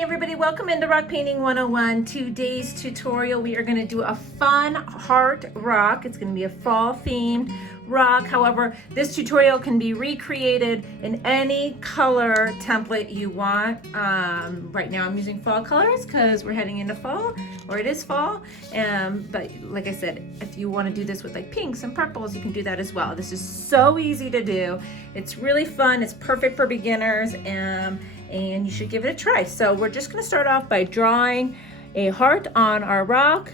Hey everybody, welcome into Rock Painting 101. Today's tutorial, we are going to do a fun heart rock. It's going to be a fall themed rock. However, this tutorial can be recreated in any color template you want. Right now I'm using fall colors because we're heading into fall, or it is fall. But like I said, if you want to do this with like pinks and purples, you can do that as well. This is so easy to do. It's really fun. It's perfect for beginners. And you should give it a try. So we're just going to start off by drawing a heart on our rock.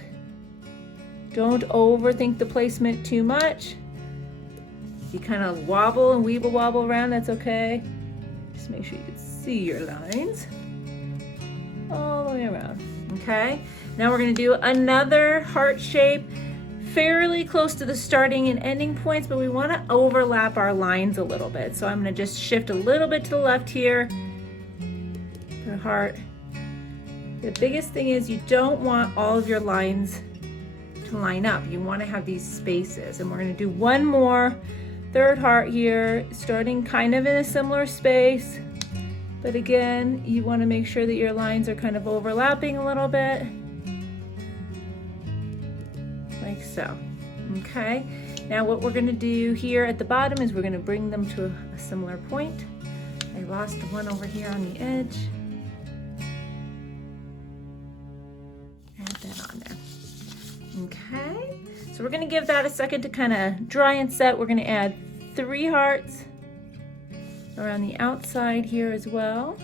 Don't overthink the placement too much. If you kind of wobble and weeble wobble around, that's okay. Just make sure you can see your lines all the way around. Okay, now we're going to do another heart shape fairly close to the starting and ending points, but we want to overlap our lines a little bit. So I'm going to just shift a little bit to the left here. Heart. The biggest thing is you don't want all of your lines to line up. You want to have these spaces, and we're going to do one more third heart here, starting kind of in a similar space, but again you want to make sure that your lines are kind of overlapping a little bit like so. Okay, now what we're going to do here at the bottom is we're going to bring them to a similar point. I lost one over here on the edge. Okay, so we're going to give that a second to kind of dry and set. We're going to add 3 hearts around the outside here as well.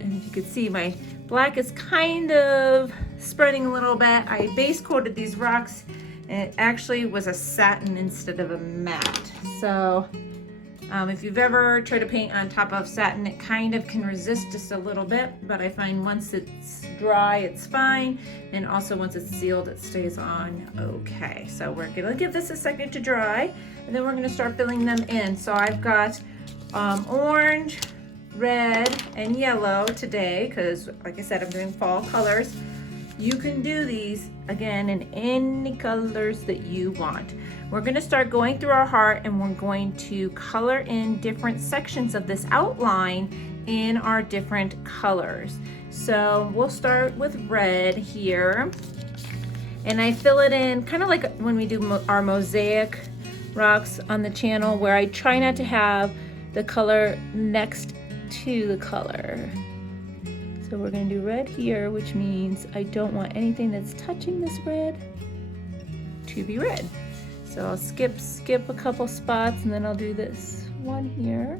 And if you could see, my black is kind of spreading a little bit. I base coated these rocks, and it actually was a satin instead of a matte. So if you've ever tried to paint on top of satin, it kind of can resist just a little bit, but I find once it's dry, it's fine. And also once it's sealed, it stays on okay. So we're gonna give this a second to dry, and then we're gonna start filling them in. So I've got orange, red, and yellow today, because like I said, I'm doing fall colors. You can do these again in any colors that you want. We're going to start going through our heart, and we're going to color in different sections of this outline in our different colors. So we'll start with red here, and I fill it in kind of like when we do our mosaic rocks on the channel, where I try not to have the color next to the color. So we're going to do red here, which means I don't want anything that's touching this red to be red. So I'll skip a couple spots, and then I'll do this one here,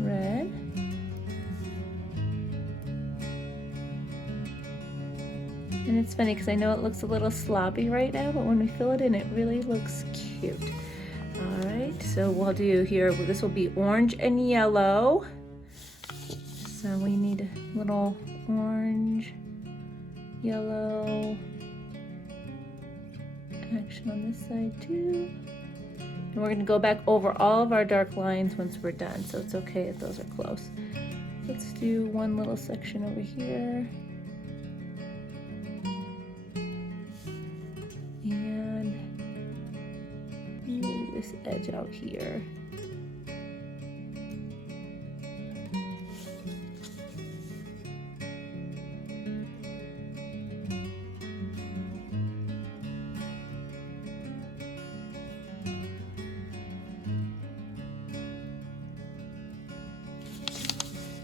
red. And it's funny because I know it looks a little sloppy right now, but when we fill it in, it really looks cute. All right, so we'll do here, this will be orange and yellow. So we need a little orange, yellow action on this side too. And we're going to go back over all of our dark lines once we're done, so it's okay if those are close. Let's do one little section over here. And move this edge out here.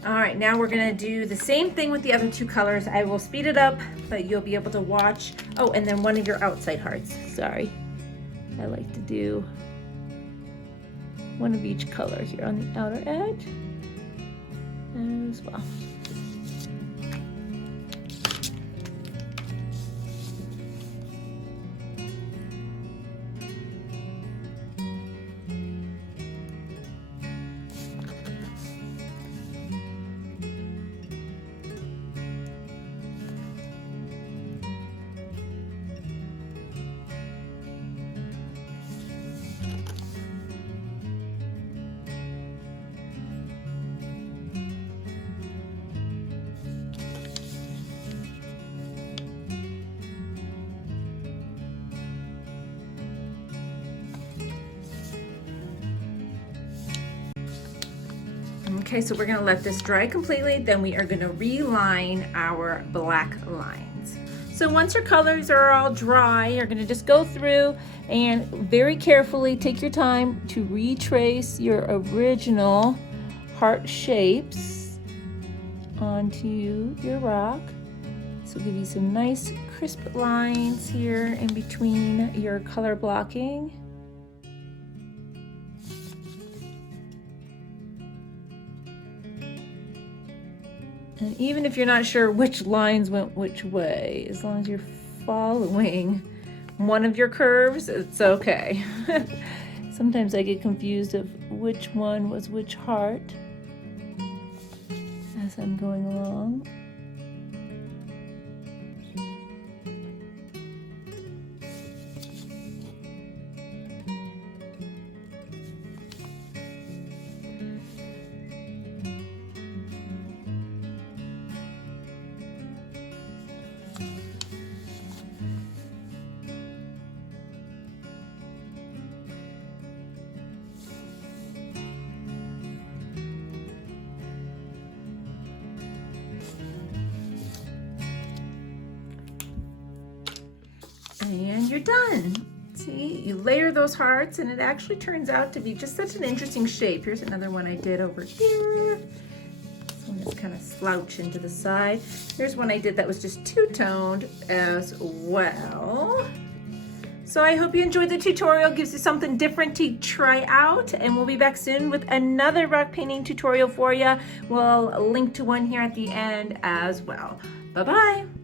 All right, now we're gonna do the same thing with the other 2 colors. I will speed it up, but you'll be able to watch. Oh, and then one of your outside hearts. Sorry. I like to do one of each color here on the outer edge as well. Okay, so we're gonna let this dry completely, then we are gonna reline our black lines. So once your colors are all dry, you're gonna just go through and very carefully take your time to retrace your original heart shapes onto your rock. So give you some nice crisp lines here in between your color blocking. And even if you're not sure which lines went which way, as long as you're following one of your curves, it's okay. Sometimes I get confused of which one was which heart as I'm going along. And you're done. See, you layer those hearts and it actually turns out to be just such an interesting shape. Here's another one I did over here. This one is kind of slouching to the side. Here's one I did that was just two-toned as well. So I hope you enjoyed the tutorial. Gives you something different to try out, and we'll be back soon with another rock painting tutorial for you. We'll link to one here at the end as well. Bye-bye.